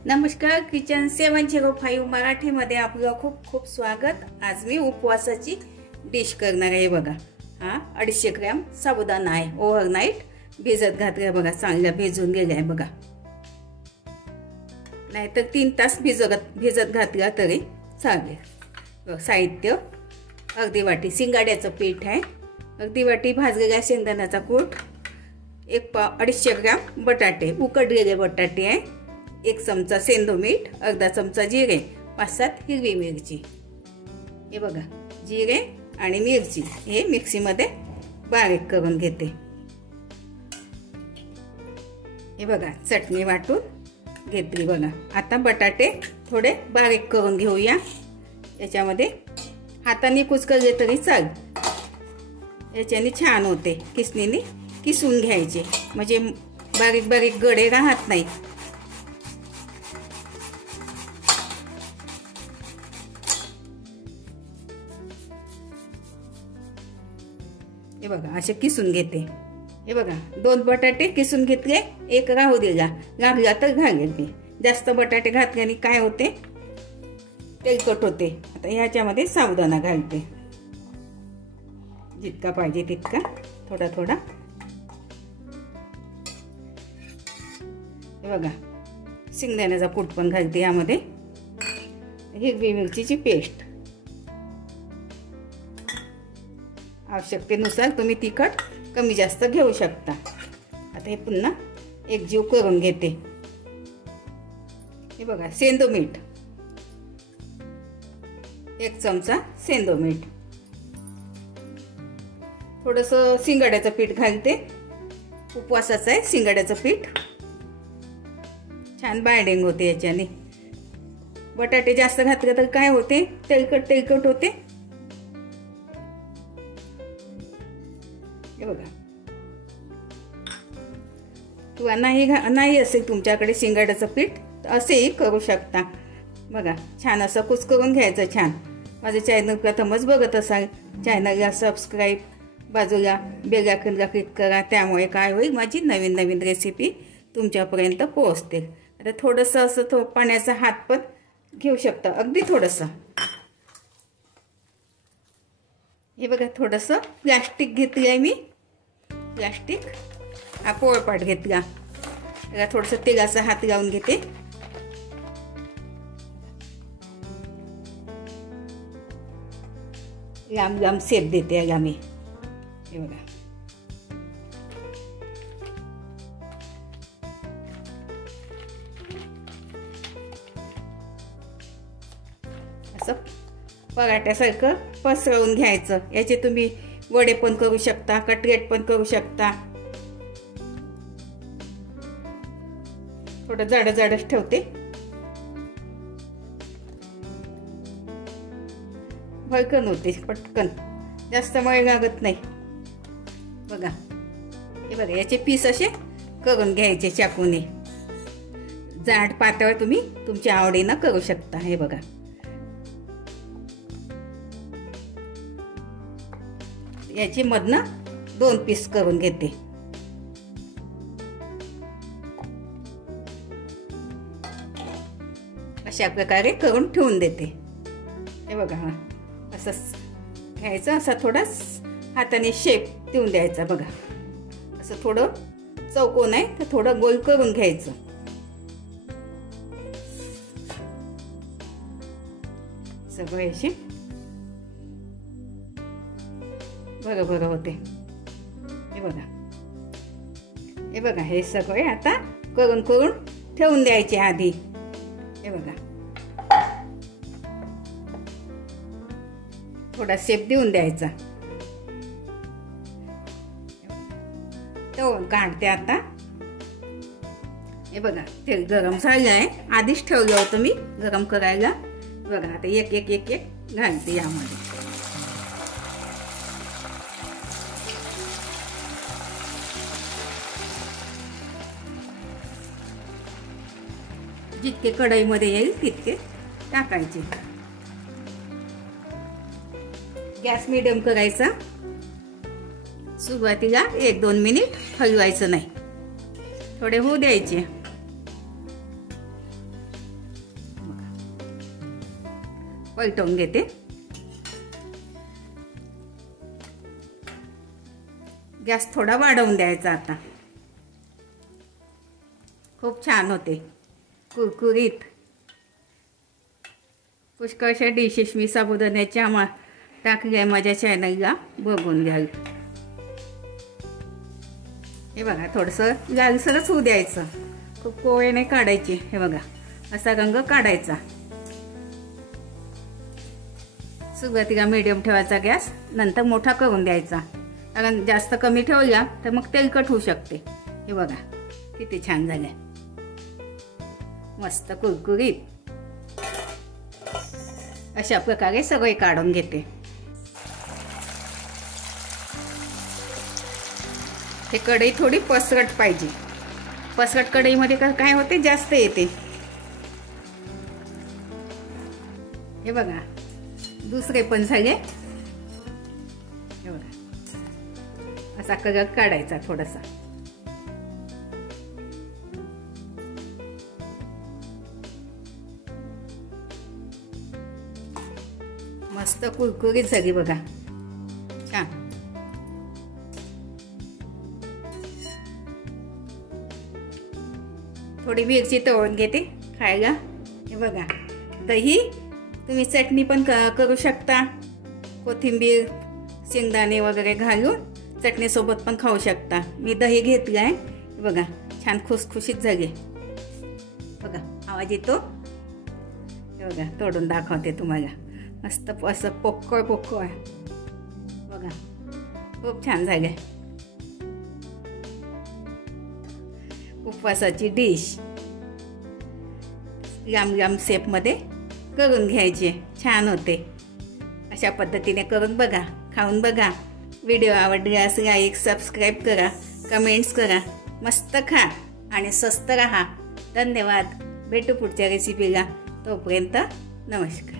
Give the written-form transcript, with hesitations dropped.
नमस्कार, किचन 705 मराठीमध्ये आपलं खूप खूप स्वागत। आज मी उपवासाची डिश करणार आहे बघा। 250 ग्रॅम साबुदाणा आहे, ओव्हरनाईट भिजत घातलाय बघा, चांगला भिजून गेलाय बघा। नाहीतर 3 तास भिजत घातला तरी चालेल। साहित्य: अर्धी वाटी शिंगाड्याचं पीठ आहे, अर्धी वाटी भाजलेला शेंगदाण्याचा कूट, 250 ग्रॅम बटाटे, उकडलेले बटाटे आहे, 1 चमचा सेंधव मीठ, अर्धा चमचा जिरे, 5-7 हिरवी मिरची। हे बघा, जिरे आणि मिरची हे मिक्सीमध्ये बारीक करून घेते। हे बघा, चटणी वाटून घेतली बघा। आता बटाटे थोडे बारीक करून घेऊया। याच्यामध्ये हाताने कुस्करले तरी चाल, याच्याने छान होते। किसणीने किसून घ्यायचे म्हणजे बारीक बारीक गडे राहत नाही। हे बघा, असे किसून घेते। हे बघा, 2 बटाटे किसून घेतले, 1 राहू दिला, लागला तर घालेल मी। जास्त बटाटे घातल्याने काय होते, तेलकट होते। आता ह्याच्यामध्ये साबुदाणा घालते, जितका पाहिजे तितका, थोडा थोडा। हे बघा, शेंगदाण्याचा कूट पण घालते यामध्ये, हिरवी मिरचीची पेस्ट। आवश्यकतेनुसार तुम्ही तिखट कमी जास्त घेऊ शकता। आता हे पुन्हा एकजीव करून घेते। हे बघा, सेंधव मीठ, 1 चमचा सेंधव मीठ, थोडंसं शिंगाड्याचं पीठ घालते। उपवासाचं आहे शिंगाड्याचं पीठ, छान बाइंडिंग होते याच्याने। बटाटे जास्त घातले तर काय होते, तेलकट होते। हे बघा, किंवा नाही असेल तुमच्याकडे शिंगाड्याचं पीठ तर असेही करू शकता। बघा, छान असं कुस्करून घ्यायचं छान। माझं चॅनल प्रथमच बघत असाल, चॅनलला सबस्क्राईब, बाजूला बेल आयकॉनला क्लिक करा, त्यामुळे काय होईल, माझी नवीन नवीन रेसिपी तुमच्यापर्यंत पोहोचते। आता थोडंसं असं पाण्याचा हात पण घेऊ शकता, अगदी थोडंसं। हे बघा, थोडंसं प्लास्टिक घेतलं आहे मी, प्लास्टिक हा पोळपाट घेतला। त्याला थोडंसं तेलाचा हात लावून घेते। लांब लांब शेप देते याला मी। हे बघा, असं पराठ्यासारखं पसरवून घ्यायचं। याचे तुम्ही वडे पण करू शकता, कटलेट पण करू शकता। थोडं जाडच ठेवते, भरकन होते पटकन, जास्त मळ लागत नाही। बघा, हे बघा, याचे पीस असे करून घ्यायचे चाकूने। जाड पातळ तुम्ही तुमच्या आवडीनं करू शकता। हे बघा, याची मधनं 2 पीस करून घेते। अशा प्रकारे करून ठेवून देते। हे बघा, असं घ्यायचं, असा थोडा हाताने शेप देऊन द्यायचा। बघा, असं थोडं चौकोन आहे तर थोडं गोल करून घ्यायचं। सगळं अशी बरोबर होते। हे बघा, हे बघा, हे सगळे आता करून ठेवून द्यायचे आधी। हे बघा, थोडा शेप देऊन द्यायचा। तो काढते आता। हे बघा, तेल गरम झालंय, आधीच ठेवलं होतं मी गरम करायला। बघा, आता एक घालते यामध्ये। जितके कढईमध्ये येईल तितके टाकायचे। गॅस मीडियम करायचा। सुरुवातीला 1-2 मिनिट हलवायचं नाही, थोडे होऊ द्यायचे। पलटवून घेते. गॅस थोडा वाढवून द्यायचा. आता खूप छान होते, कुरकुरीत. पुष्कळशा डिशेस मी साबुदाण्याच्या टाकल्या माझ्या चॅनलला, बघून घ्याल. हे बघा, थोडंसं लालसरच होऊ द्यायचं, खूप कोळे नाही काढायचे. हे बघा, असा रंग काढायचा. सुरुवातीला मीडियम ठेवायचा गॅस, नंतर मोठा करून द्यायचा. कारण जास्त कमी ठेवला तर मग तेलकट होऊ शकते. हे बघा किती छान झाले, मस्त कुरकुरीत. अशा प्रकारे सगळे काढून घेते. हे कढई थोडी पसरट पाहिजे. पसरट कढईमध्ये काय होते, जास्त येते. हे बघा, दुसरे पण झाले. हे बघा, असा कलर काढायचा थोडासा. मस्त कुरकुरीत झाली बघा, छान. थोडी मिरची तळून घेते खायला. हे बघा, दही तुम्ही चटणी पण करू शकता. कोथिंबीर, शेंगदाणे वगैरे घालून चटणीसोबत पण खाऊ शकता. मी दही घेतलं आहे. हे बघा, छान खुसखुशीत झाले. बघा, आवाज येतो. हे बघा, तोडून दाखवते तुम्हाला. मस्त असं पोकळ पोकळ आहे बघा, खूप छान झाले. उपवासाची डिश लांब लांब शेपमध्ये करून घ्यायची, छान होते. अशा पद्धतीने करून बघा, खाऊन बघा. व्हिडिओ आवडल्यास लाईक, सबस्क्राईब करा, कमेंट्स करा. मस्त खा आणि स्वस्त राहा. धन्यवाद. भेटू पुढच्या रेसिपीला. तोपर्यंत नमस्कार.